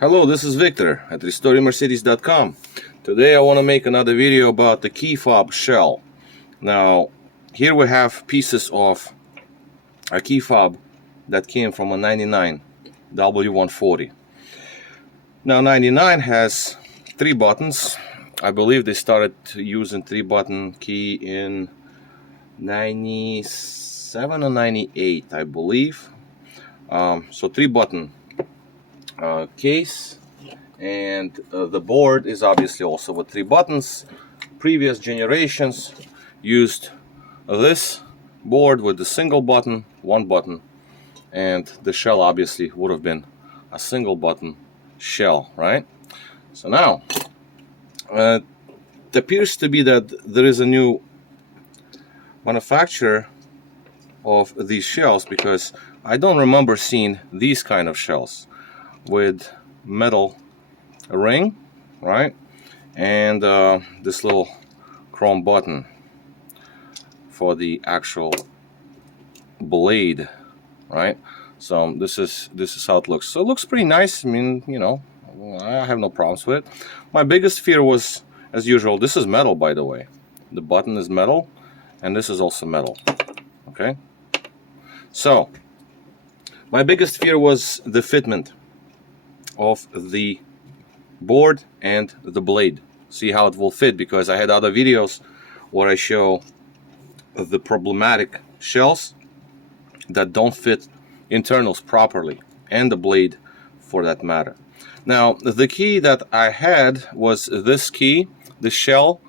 Hello, this is Victor at RestoreMercedes.com. Today I want to make another video about the key fob shell. Now, here we have pieces of a key fob that came from a 99 W140. Now, 99 has 3 buttons. I believe they started using 3-button key in 97 or 98, I believe. So 3-button case, and the board is obviously also with 3 buttons. Previous generations used this board with the single button, 1 button, and the shell obviously would have been a single button shell, right? So now it appears to be that there is a new manufacturer of these shells, because I don't remember seeing these kind of shells with metal ring, right, and this little chrome button for the actual blade, right? So this is how it looks. So it looks pretty nice. I mean, you know, I have no problems with it. My biggest fear was, as usual, this is metal, by the way. The button is metal, and this is also metal. Okay, so my biggest fear was the fitment of the board and the blade. See how it will fit, because I had other videos where I show the problematic shells that don't fit internals properly, and the blade for that matter. Now, the key that I had was this key, the shell.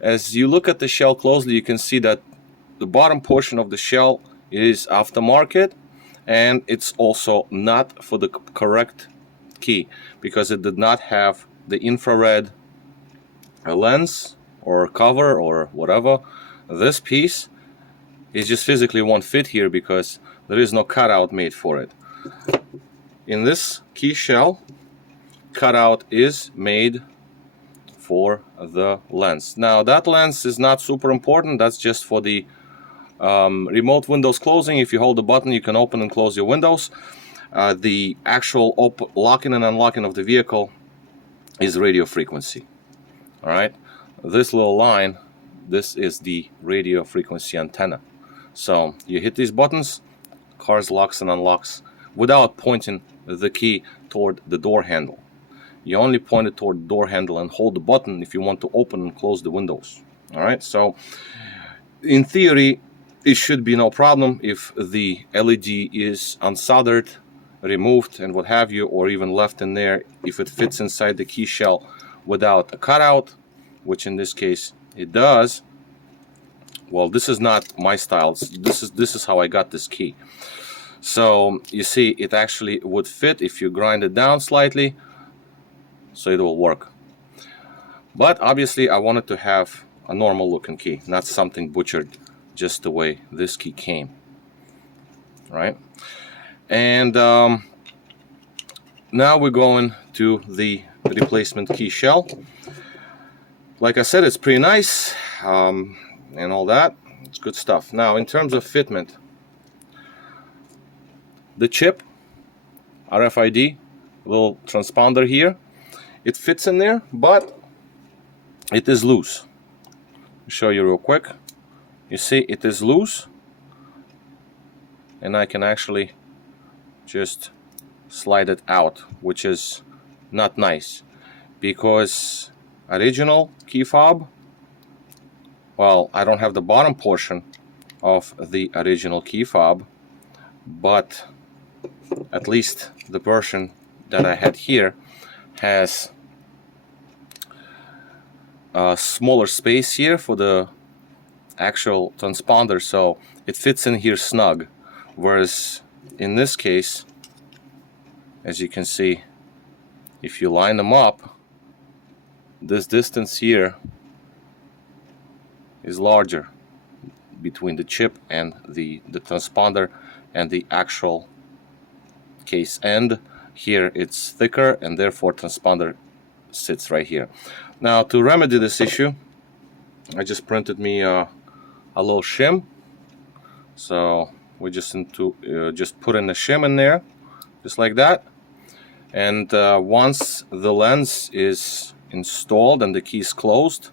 As you look at the shell closely, you can see that the bottom portion of the shell is aftermarket, and it's also not for the correct key, because it did not have the infrared lens or cover or whatever. This piece is just physically won't fit here because there is no cutout made for it. In this key shell, cutout is made for the lens. Now, that lens is not super important. That's just for the remote windows closing. If you hold the button, you can open and close your windows. The actual locking and unlocking of the vehicle is radio frequency. All right, this little line, this is the radio frequency antenna. So you hit these buttons, cars locks and unlocks without pointing the key toward the door handle. You only point it toward the door handle and hold the button if you want to open and close the windows. All right, so in theory it should be no problem if the LED is unsoldered, removed and what have you, or even left in there, if it fits inside the key shell without a cutout, which in this case it does. Well, this is not my style. This is how I got this key. So you see, it actually would fit if you grind it down slightly, so it will work. But obviously I wanted to have a normal looking key, not something butchered just the way this key came, right? And now we're going to the replacement key shell. Like I said, it's pretty nice and all that. It's good stuff. Now, in terms of fitment, the chip, RFID, little transponder here, it fits in there, but it is loose. I'll show you real quick. You see, it is loose, and I can actually just slide it out, which is not nice, because original key fob, well, I don't have the bottom portion of the original key fob, but at least the version that I had here has a smaller space here for the actual transponder, so it fits in here snug, whereas in this case, as you can see, if you line them up, this distance here is larger between the chip and the transponder and the actual case end. Here it's thicker, and therefore transponder sits right here. Now, to remedy this issue, I just printed me a little shim. So we just need to just put in the shim in there, just like that, And once the lens is installed and the key is closed,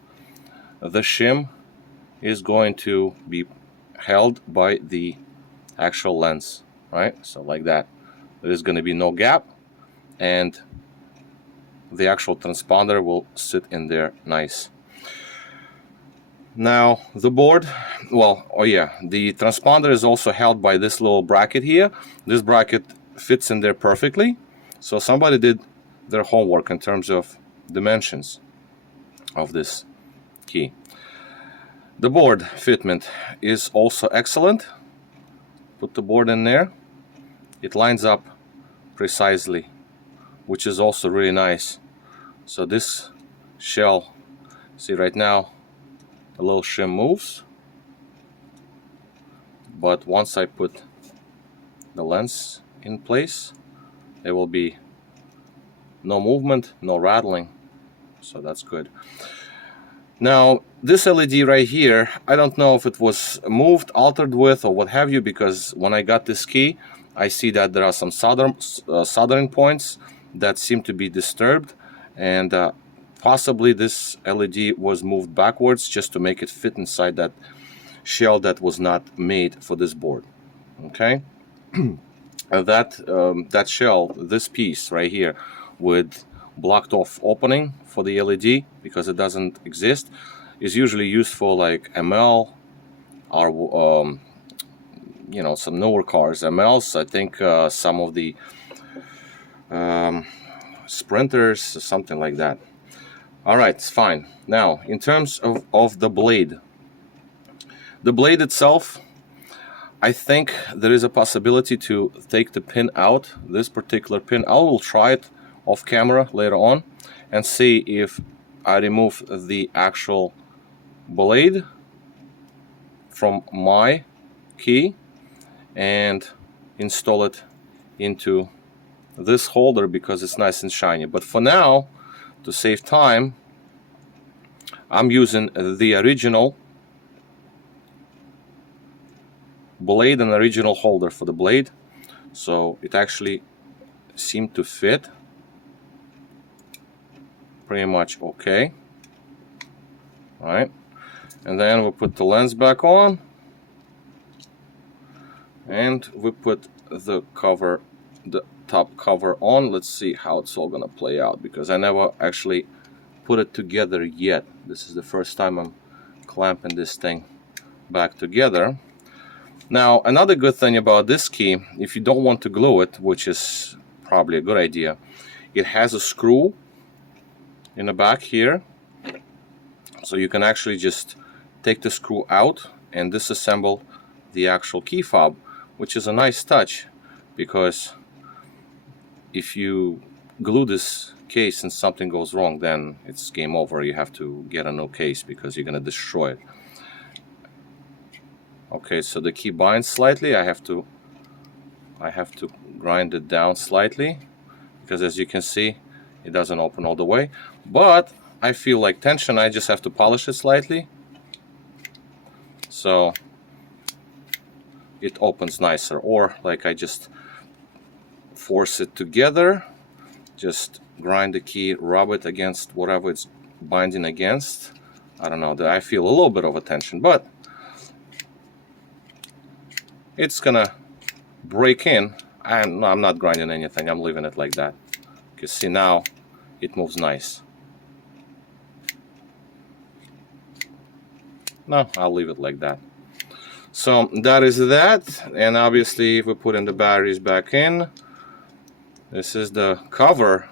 the shim is going to be held by the actual lens, right? So like that. There is going to be no gap, and the actual transponder will sit in there nice. Now the board, well, oh yeah, the transponder is also held by this little bracket here. This bracket fits in there perfectly, so somebody did their homework in terms of dimensions of this key. The board fitment is also excellent. Put the board in there, it lines up precisely, which is also really nice. So this shell, see right now the little shim moves, but once I put the lens in place, there will be no movement, no rattling, so that's good. Now this LED right here, I don't know if it was moved, altered with, or what have you, because when I got this key, I see that there are some soldering points that seem to be disturbed, and possibly this LED was moved backwards just to make it fit inside that shell that was not made for this board. Okay, that shell, this piece right here with blocked off opening for the LED, because it doesn't exist, is usually used for like ML or you know, some newer cars, MLs. I think some of the Sprinters, something like that. All right, it's fine. Now in terms of the blade itself, I think there is a possibility to take the pin out, this particular pin. I will try it off camera later on and see if I remove the actual blade from my key and install it into this holder, because it's nice and shiny. But for now, to save time, I'm using the original blade and original holder for the blade, so it actually seemed to fit pretty much okay. All right, and then we put the lens back on, and we put the cover, the top cover on. Let's see how it's all gonna play out, because I never actually put it together yet. This is the first time I'm clamping this thing back together. Now another good thing about this key, if you don't want to glue it, which is probably a good idea, it has a screw in the back here, so you can actually just take the screw out and disassemble the actual key fob, which is a nice touch, because if you glue this case and something goes wrong, then it's game over. You have to get a new case because you're gonna destroy it. Okay, so the key binds slightly. I have to grind it down slightly, because as you can see, it doesn't open all the way, but I feel like tension. I just have to polish it slightly, so it opens nicer. Or like I just force it together, just grind the key, rub it against whatever it's binding against. I don't know, I feel a little bit of a tension, but it's gonna break in. And I'm not grinding anything, I'm leaving it like that. You see, now it moves nice. No, I'll leave it like that. So that is that. And obviously if we put in the batteries back in, this is the cover.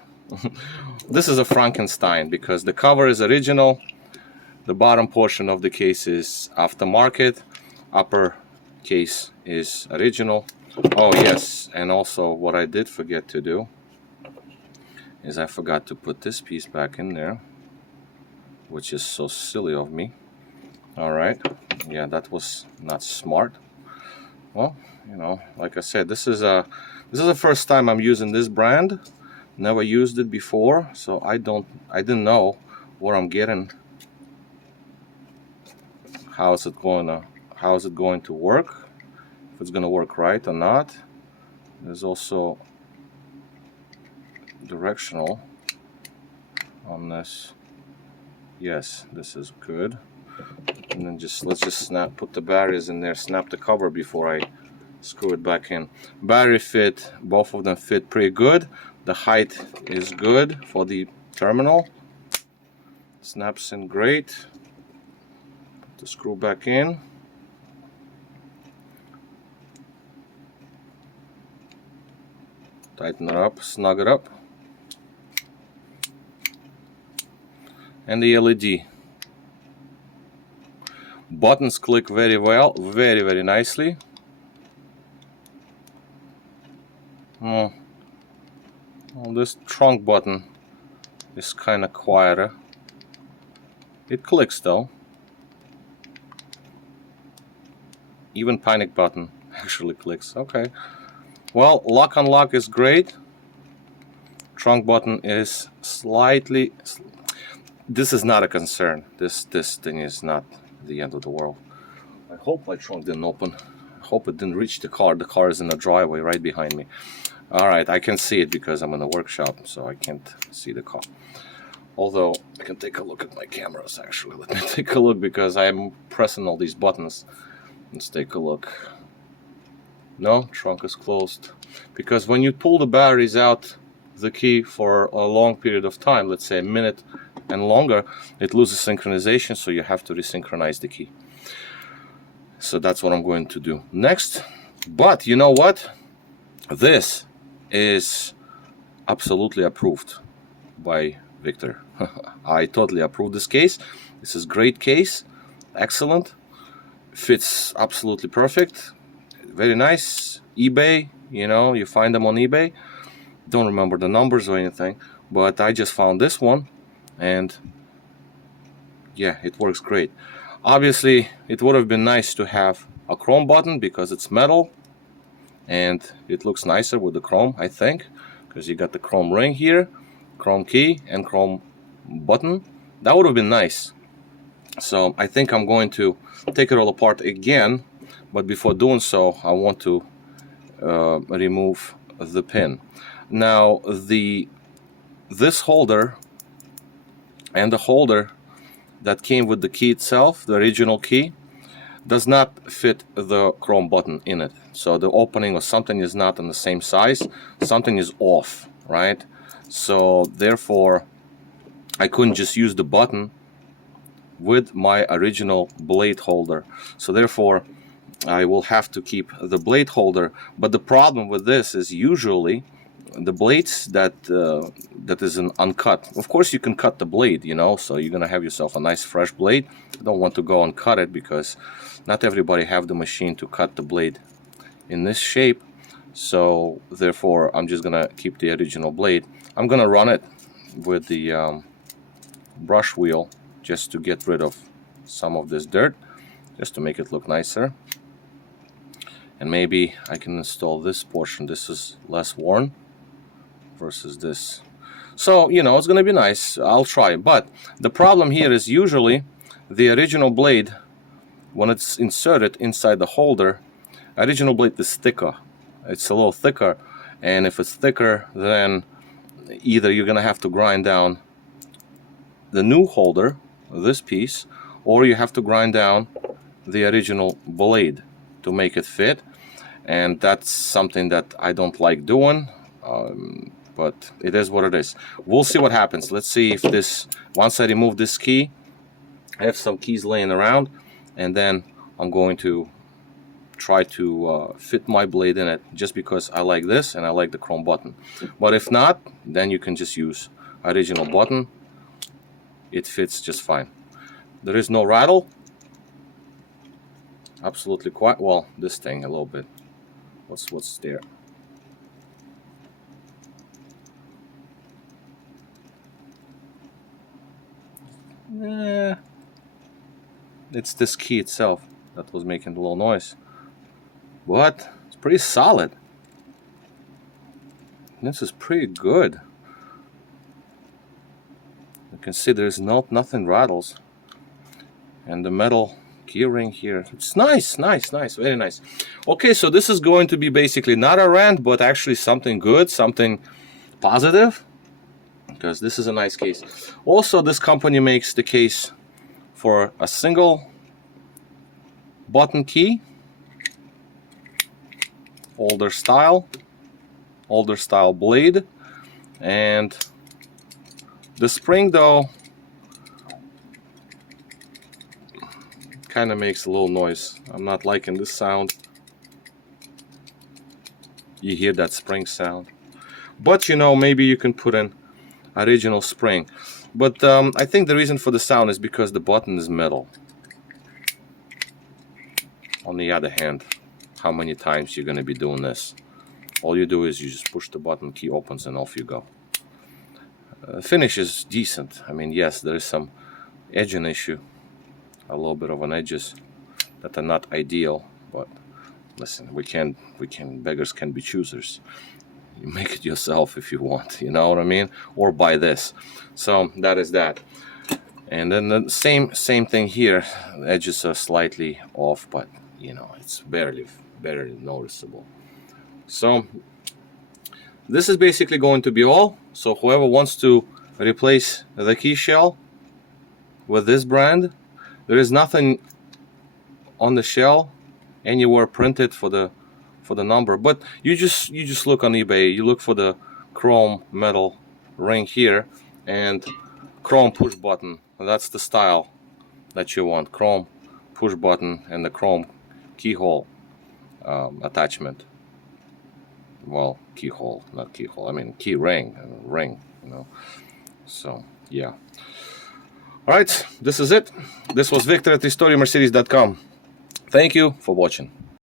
This is a Frankenstein, because the cover is original, the bottom portion of the case is aftermarket, upper case is original. Oh yes, and also what I did forget to do is I forgot to put this piece back in there, which is so silly of me. Alright, yeah, that was not smart. Well, you know, like I said, this is the first time I'm using this brand. Never used it before, so I didn't know what I'm getting. How is it going to work? If it's going to work right or not. There's also directional on this. Yes, this is good. And then let's just put the batteries in there, snap the cover before I screw it back in. Battery fit, both of them fit pretty good. The height is good for the terminal. Snaps in great. Put the screw back in. Tighten it up, snug it up. And the LED. Buttons click very well, very nicely. Well, this trunk button is kind of quieter. It clicks though. Even panic button actually clicks. Okay. Well, lock unlock is great. Trunk button is slightly. This is not a concern. This thing is not the end of the world. I hope my trunk didn't open. I hope it didn't reach the car. The car is in the driveway right behind me. Alright, I can see it because I'm in the workshop, so I can't see the car. Although, I can take a look at my cameras actually. Let me take a look because I'm pressing all these buttons. Let's take a look. No, trunk is closed. Because when you pull the batteries out the key for a long period of time, let's say a minute and longer, it loses synchronization, so you have to resynchronize the key. So that's what I'm going to do next. But you know what? This is absolutely approved by Victor. I totally approve this case. This is great case. Excellent. Fits absolutely perfect. Very nice. eBay, you know, you find them on eBay. Don't remember the numbers or anything, but I just found this one, and yeah, it works great. Obviously, it would have been nice to have a chrome button because it's metal, and it looks nicer with the chrome, I think, because you got the chrome ring here, chrome key, and chrome button. That would have been nice. So I think I'm going to take it all apart again, but before doing so, I want to remove the pin. Now, this holder and the holder that came with the key itself, the original key, does not fit the chrome button in it. So the opening or something is not in the same size. Something is off, right? So therefore, I couldn't just use the button with my original blade holder. So therefore, I will have to keep the blade holder. But the problem with this is usually the blades that is an uncut. Of course, you can cut the blade, you know, so you're gonna have yourself a nice fresh blade. You don't want to go and cut it because not everybody have the machine to cut the blade in this shape. So therefore, I'm just gonna keep the original blade. I'm gonna run it with the brush wheel just to get rid of some of this dirt, just to make it look nicer. And maybe I can install this portion. This is less worn versus this. So, you know, it's gonna be nice. I'll try. But the problem here is usually the original blade, when it's inserted inside the holder, original blade is thicker. It's a little thicker, and if it's thicker, then either you're gonna have to grind down the new holder, this piece, or you have to grind down the original blade to make it fit. And that's something that I don't like doing, but it is what it is. We'll see what happens. Let's see if this, once I remove this key, I have some keys laying around, and then I'm going to try to fit my blade in it, just because I like this and I like the chrome button. But if not, then you can just use original button. It fits just fine. There is no rattle. Absolutely quiet. Well, this thing a little bit. What's there? It's this key itself that was making a little noise. But it's pretty solid. This is pretty good. You can see there's nothing rattles. And the metal key ring here, it's nice, very nice. Okay, so this is going to be basically not a rant, but actually something good, something positive. because this is a nice case. Also, this company makes the case for a single button key, older style blade, and the spring though kind of makes a little noise. I'm not liking this sound. You hear that spring sound, but you know, maybe you can put an original spring. But I think the reason for the sound is because the button is metal. On the other hand, how many times you're going to be doing this? All you do is you just push the button, key opens, and off you go. Finish is decent. I mean, yes, there is some edging issue, a little bit of an edges that are not ideal, but listen, beggars can be choosers. You make it yourself if you want, you know what I mean? Or buy this. So that is that. And then the same thing here. The edges are slightly off, but you know, it's barely noticeable. So this is basically going to be all. So whoever wants to replace the key shell with this brand, there is nothing on the shell anywhere printed for the number, but you just look on eBay, you look for the chrome metal ring here and chrome push button. That's the style that you want, chrome push button and the chrome keyhole attachment. Well, keyhole, not keyhole, I mean key ring, you know. So yeah, all right, this is it. This was Victor at RestoreYourMercedes.com. Thank you for watching.